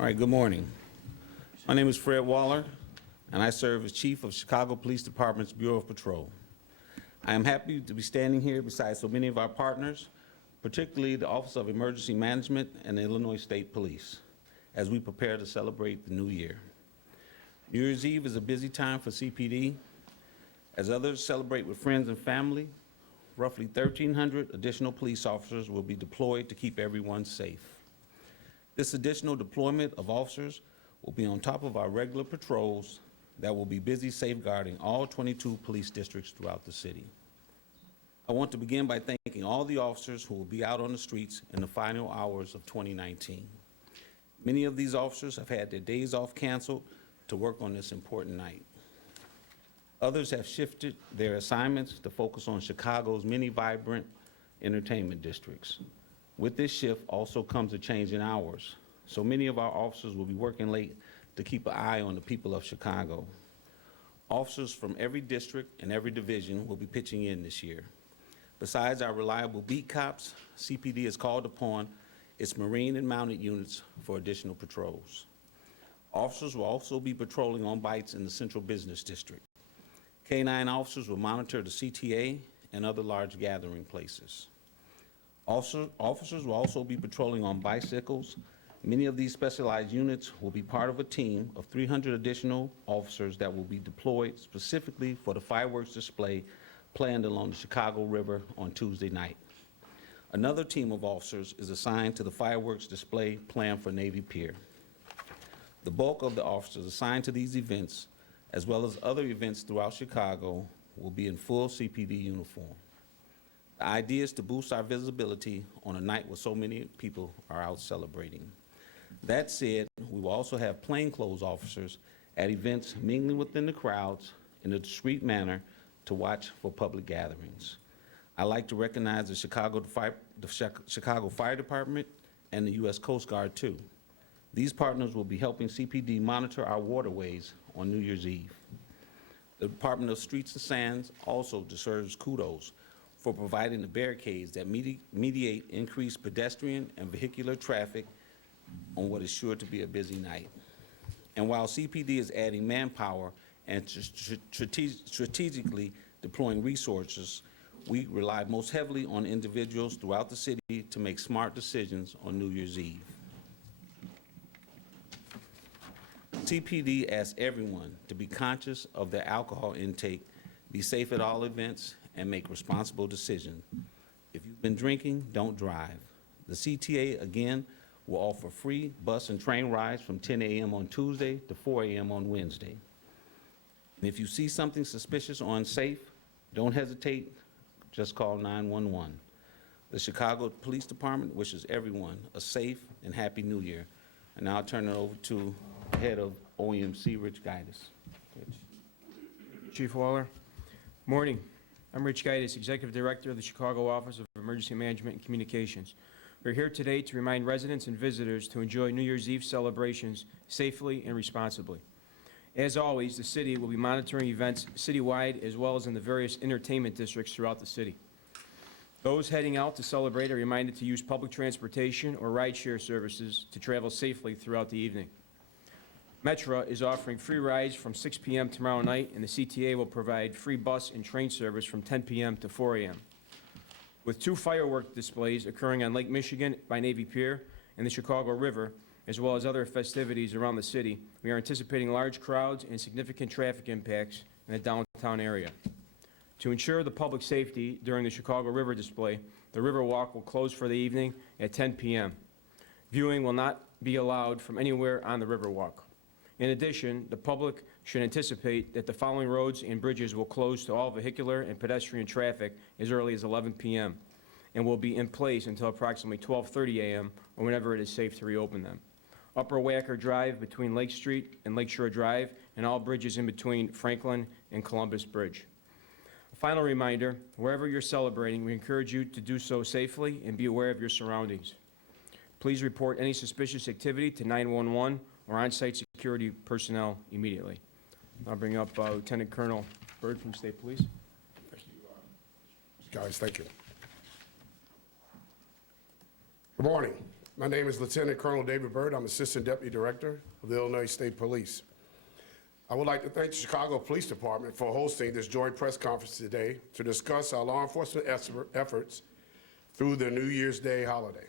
All right, good morning. My name is Fred Waller, and I serve as Chief of Chicago Police Department's Bureau of Patrol. I am happy to be standing here beside so many of our partners, particularly the Office of Emergency Management and the Illinois State Police, as we prepare to celebrate the new year. New Year's Eve is a busy time for CPD. As others celebrate with friends and family, roughly 1,300 additional police officers will be deployed to keep everyone safe. This additional deployment of officers will be on top of our regular patrols that will be busy safeguarding all 22 police districts throughout the city. I want to begin by thanking all the officers who will be out on the streets in the final hours of 2019. Many of these officers have had their days off canceled to work on this important night. Others have shifted their assignments to focus on Chicago's many vibrant entertainment districts. With this shift also comes a change in hours, so many of our officers will be working late to keep an eye on the people of Chicago. Officers from every district and every division will be pitching in this year. Besides our reliable beat cops, CPD has called upon its Marine and mounted units for additional patrols. Officers will also be patrolling on bites in the Central Business District. K-9 officers will monitor the CTA and other large gathering places. Officers will also be patrolling on bicycles. Many of these specialized units will be part of a team of 300 additional officers that will be deployed specifically for the fireworks display planned along the Chicago River on Tuesday night. Another team of officers is assigned to the fireworks display planned for Navy Pier. The bulk of the officers assigned to these events, as well as other events throughout Chicago, will be in full CPD uniform. The idea is to boost our visibility on a night where so many people are out celebrating. That said, we will also have plainclothes officers at events mingling within the crowds in a discreet manner to watch for public gatherings. I'd like to recognize the Chicago Fire Department and the U.S. Coast Guard too. These partners will be helping CPD monitor our waterways on New Year's Eve. The Department of Streets and Sands also deserves kudos for providing the barricades that mediate increased pedestrian and vehicular traffic on what is sure to be a busy night. And while CPD is adding manpower and strategically deploying resources, we rely most heavily on individuals throughout the city to make smart decisions on New Year's Eve. CPD asks everyone to be conscious of their alcohol intake, be safe at all events, and make responsible decisions. If you've been drinking, don't drive. The CTA, again, will offer free bus and train rides from 10 a.m. on Tuesday to 4 a.m. on Wednesday. And if you see something suspicious or unsafe, don't hesitate, just call 911. The Chicago Police Department wishes everyone a safe and happy New Year. And now I'll turn it over to the head of OEMC, Rich Gaitis. Chief Waller. Morning. I'm Rich Gaitis, Executive Director of the Chicago Office of Emergency Management and Communications. We're here today to remind residents and visitors to enjoy New Year's Eve celebrations safely and responsibly. As always, the city will be monitoring events citywide as well as in the various entertainment districts throughout the city. Those heading out to celebrate are reminded to use public transportation or rideshare services to travel safely throughout the evening. Metra is offering free rides from 6 p.m. tomorrow night, and the CTA will provide free bus and train service from 10 p.m. to 4 a.m. With 2 firework displays occurring on Lake Michigan by Navy Pier and the Chicago River, as well as other festivities around the city, we are anticipating large crowds and significant traffic impacts in the downtown area. To ensure the public safety during the Chicago River display, the Riverwalk will close for the evening at 10 p.m. Viewing will not be allowed from anywhere on the Riverwalk. In addition, the public should anticipate that the following roads and bridges will close to all vehicular and pedestrian traffic as early as 11 p.m. and will be in place until approximately 12:30 a.m. or whenever it is safe to reopen them. Upper Wacker Drive between Lake Street and Lakeshore Drive, and all bridges in between Franklin and Columbus Bridge. A final reminder, wherever you're celebrating, we encourage you to do so safely and be aware of your surroundings. Please report any suspicious activity to 911 or on-site security personnel immediately. I'll bring up Lieutenant Colonel Byrd from State Police. Thank you, guys. Thank you. Good morning. My name is Lieutenant Colonel David Byrd. I'm Assistant Deputy Director of the Illinois State Police. I would like to thank the Chicago Police Department for hosting this joint press conference today to discuss our law enforcement efforts through the New Year's Day holiday.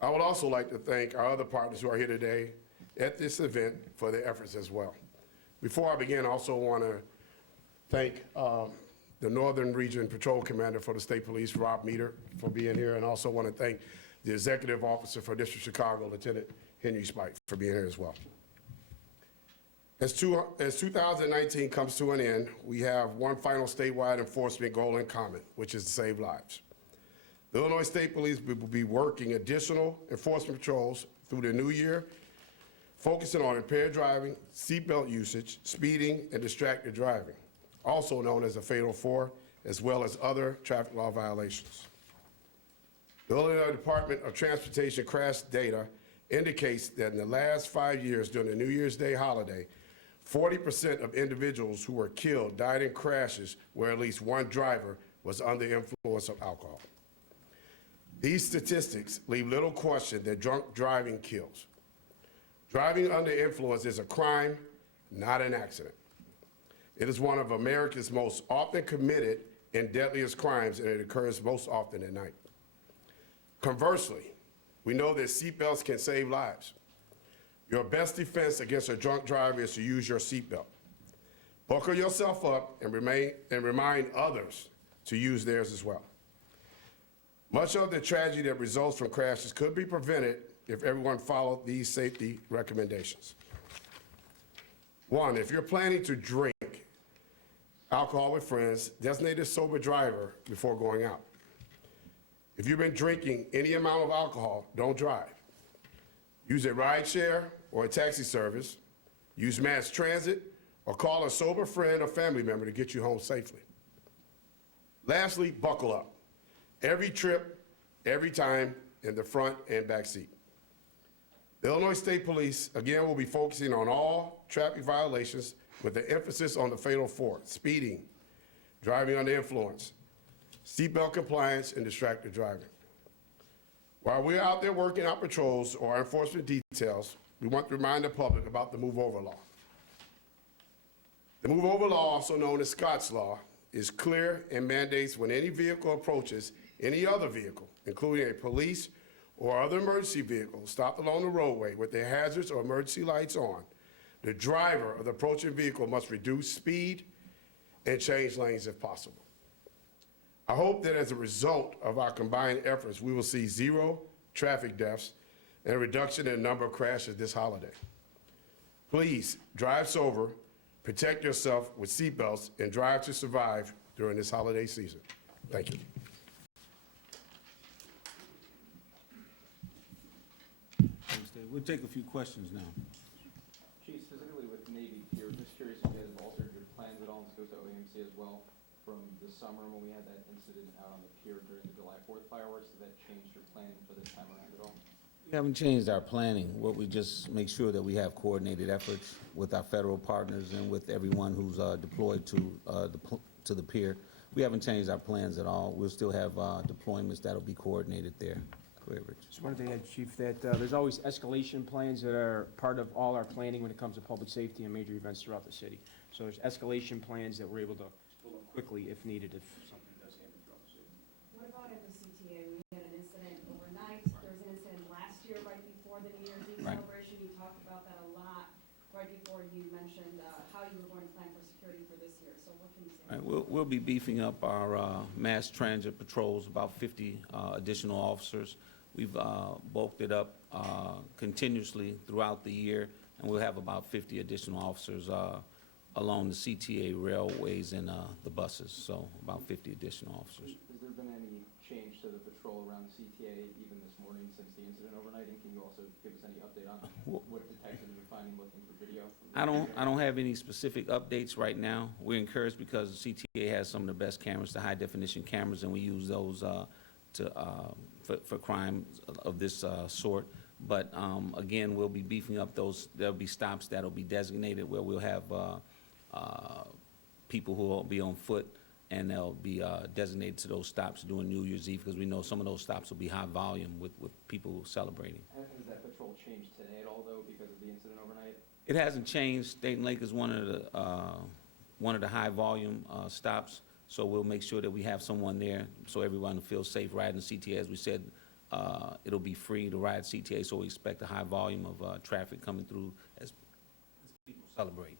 I would also like to thank our other partners who are here today at this event for their efforts as well. Before I begin, I also want to thank the Northern Region Patrol Commander for the State Police, Rob Meter, for being here, and also want to thank the Executive Officer for District Chicago, Lieutenant Henry Spike, for being here as well. As 2019 comes to an end, we have one final statewide enforcement goal in common, which is to save lives. The Illinois State Police will be working additional enforcement patrols through the new year, focusing on impaired driving, seatbelt usage, speeding, and distracted driving, also known as a Fatal 4, as well as other traffic law violations. The Illinois Department of Transportation crash data indicates that in the last 5 years during the New Year's Day holiday, 40% of individuals who were killed died in crashes where at least one driver was under the influence of alcohol. These statistics leave little question that drunk driving kills. Driving under influence is a crime, not an accident. It is one of America's most often committed and deadliest crimes, and it occurs most often at night. Conversely, we know that seatbelts can save lives. Your best defense against a drunk driver is to use your seatbelt. Buckle yourself up and remind others to use theirs as well. Much of the tragedy that results from crashes could be prevented if everyone followed these safety recommendations. One, if you're planning to drink alcohol with friends, designate a sober driver before going out. If you've been drinking any amount of alcohol, don't drive. Use a ride share or a taxi service, use mass transit, or call a sober friend or family member to get you home safely. Lastly, buckle up. Every trip, every time, in the front and back seat. The Illinois State Police, again, will be focusing on all traffic violations with the emphasis on the Fatal 4, speeding, driving under influence, seatbelt compliance, and distracted driving. While we're out there working our patrols or our enforcement details, we want to remind the public about the Move Over Law. The Move Over Law, also known as Scott's Law, is clear and mandates when any vehicle approaches any other vehicle, including a police or other emergency vehicle, stopped along the roadway with their hazards or emergency lights on, the driver of the approaching vehicle must reduce speed and change lanes if possible. I hope that as a result of our combined efforts, we will see 0 traffic deaths and a reduction in the number of crashes this holiday. Please drive sober, protect yourself with seatbelts, and drive to survive during this holiday season. Thank you. Thanks, Dave. We'll take a few questions now. Chief, specifically with Navy Pier, just curious if you guys have altered your plans at all in Scotia OAMC as well from the summer when we had that incident out on the pier during the July 4th fireworks. Did that change your planning for this time around at all? We haven't changed our planning. What we just make sure that we have coordinated efforts with our federal partners and with everyone who's deployed to the pier. We haven't changed our plans at all. We'll still have deployments that'll be coordinated there. Go ahead, Rich. Just wanted to add, Chief, that there's always escalation plans that are part of all our planning when it comes to public safety and major events throughout the city. So there's escalation plans that we're able to pull up quickly if needed, if something does happen throughout the city. What about at the CTA? We had an incident overnight. There was an incident last year right before the New Year's Eve Right. celebration. You talked about that a lot right before you mentioned how you were going to plan for security for this year. So what can you say? All right, we'll be beefing up our mass transit patrols, about 50 additional officers. We've bulked it up continuously throughout the year, and we'll have about 50 additional officers along the CTA railways and the buses, so about 50 additional officers. Has there been any change to the patrol around the CTA even this morning since the incident overnight? And can you also give us any update on what detectives are finding looking for video? I don't have any specific updates right now. We're encouraged because the CTA has some of the best cameras, the high definition cameras, and we use those for crimes of this sort. But again, we'll be beefing up those. There'll be stops that'll be designated where we'll have people who will be on foot and they'll be designated to those stops during New Year's Eve, because we know some of those stops will be high volume with people celebrating. Has that patrol changed today at all, though, because of the incident overnight? It hasn't changed. State and Lake is one of the high volume stops, so we'll make sure that we have someone there so everyone feels safe riding CTA. As we said, it'll be free to ride CTA, so we expect a high volume of traffic coming through as people celebrate.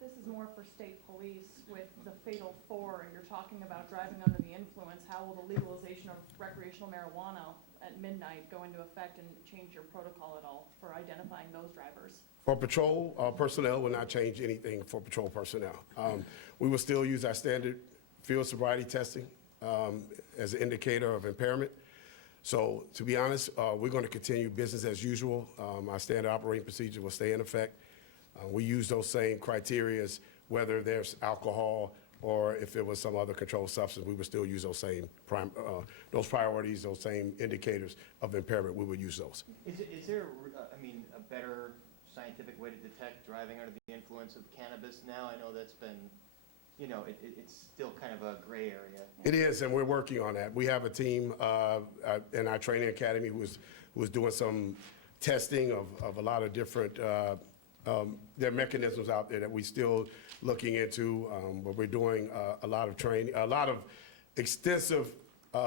This is more for state police with the fatal 4, and you're talking about driving under the influence. How will the legalization of recreational marijuana at midnight go into effect and change your protocol at all for identifying those drivers? For patrol personnel, will not change anything for patrol personnel. We will still use our standard field sobriety testing as an indicator of impairment. So to be honest, we're going to continue business as usual. Our standard operating procedure will stay in effect. We use those same criteria, whether there's alcohol or if there was some other controlled substance, we would still use those same those priorities, those same indicators of impairment. We would use those. Is there, a better scientific way to detect driving under the influence of cannabis now? I know that's been, it's still kind of a gray area. It is, and we're working on that. We have a team in our training academy who was doing some testing of a lot of different there are mechanisms out there that we're still looking into, but we're doing a lot of training, a lot of extensive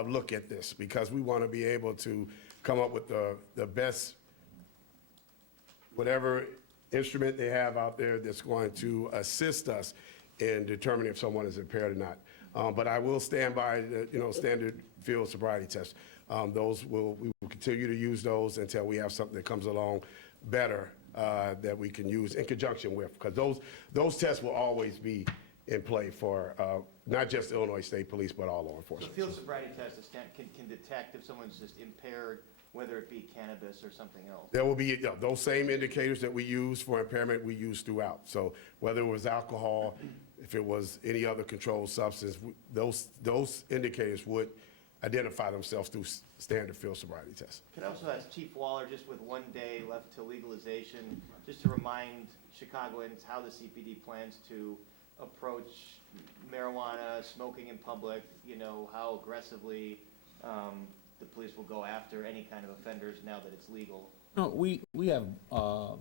look at this, because we want to be able to come up with the best, whatever instrument they have out there that's going to assist us in determining if someone is impaired or not. But I will stand by the, standard field sobriety tests. We will continue to use those until we have something that comes along better that we can use in conjunction with, because those tests will always be in play for not just Illinois State Police, but all law So enforcement. field sobriety test can detect if someone's just impaired, whether it be cannabis or something else. There will be those same indicators that we use for impairment, we use throughout. So whether it was alcohol, if it was any other controlled substance, those indicators would identify themselves through standard field sobriety tests. Could I also ask Chief Waller, just with 1 day left to legalization, just to remind Chicagoans how the CPD plans to approach marijuana, smoking in public, how aggressively the police will go after any kind of offenders now that it's legal? No, we have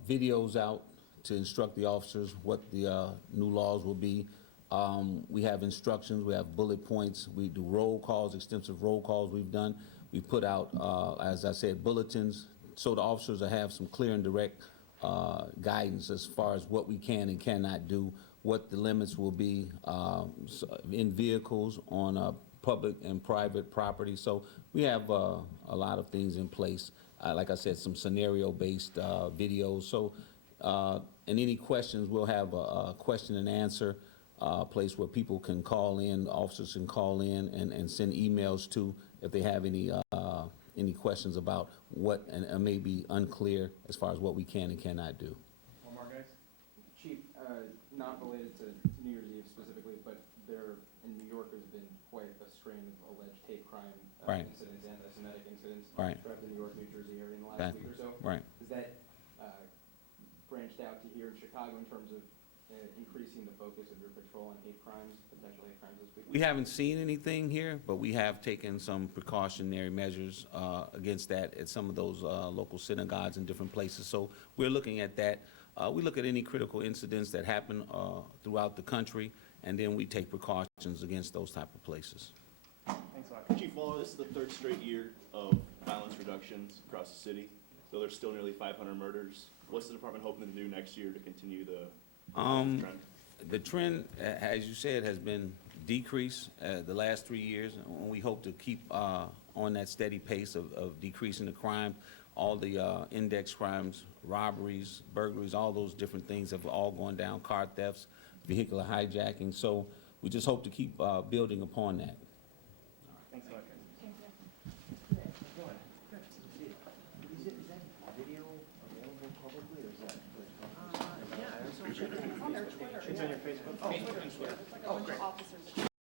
videos out to instruct the officers what the new laws will be. We have instructions, we have bullet points, we do roll calls, extensive roll calls we've done. We put out, as I said, bulletins, so the officers will have some clear and direct guidance as far as what we can and cannot do, what the limits will be in vehicles, on public and private property. So we have a lot of things in place. Like I said, some scenario-based videos. So, and any questions, we'll have a question and answer place where people can call in, officers can call in and send emails to if they have any questions about what and may be unclear as far as what we can and cannot do. One more, guys? Chief, not related to New Year's Eve specifically, but there, in New York, there's been quite a string of alleged hate crime Right. incidents, anti-Semitic incidents. Right. Throughout the New York, New Jersey area in the last Exactly. week or so. Right. Is that branched out to here in Chicago in terms of increasing the focus of your patrol on hate crimes, potential hate crimes this week? We haven't seen anything here, but we have taken some precautionary measures against that at some of those local synagogues and different places. So we're looking at that. We look at any critical incidents that happen throughout the country, and then we take precautions against those type of places. Thanks a lot. Chief Waller, this is the third straight year of violence reductions across the city, so there's still nearly 500 murders. What's the department hoping to do next year to continue the trend? The trend, as you said, has been decrease the last 3 years, and we hope to keep on that steady pace of decreasing the crime. All the index crimes, robberies, burglaries, all those different things have all gone down, car thefts, vehicular hijacking. So we just hope to keep building upon that.